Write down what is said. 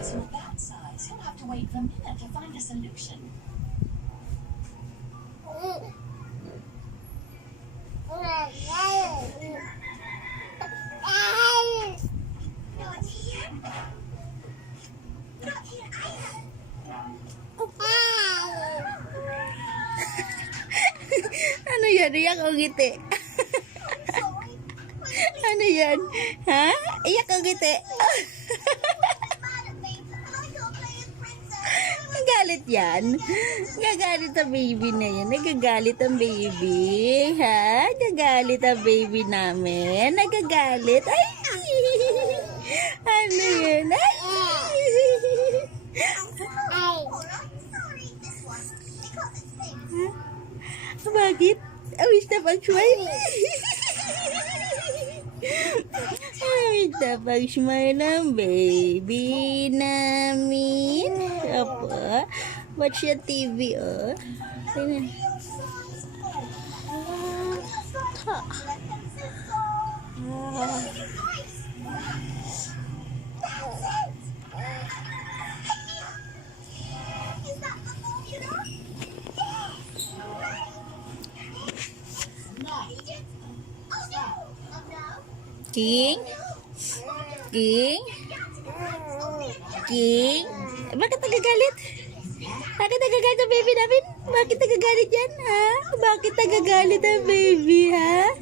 isn't that size. He'll have to wait for a minute to find a solution. Not here. Not here either. Ano yan? Iyak o ngiti? Sorry. Ano yan? Ha? Iyak o ngiti? Mad at me, and I can't play as princess. Nagalit yan? Nagagalit ang baby na yan. Nagagalit ang baby. Ha? Nagagalit ang baby namin. Nagagalit. Ay! Ano yan? Ay! Alright, sorry. This one, because it's big. Bakit? Awis na pag-smile. Awis na pag-smile ng baby namin. Apa? Watch your TV, oh. Tingnan. Ha. Is that the formula? King? King? King? Bakit nagagalit? Bakit nagagalit ang baby namin? Bakit nagagalit yan, ha? Bakit nagagalit ang baby, ha?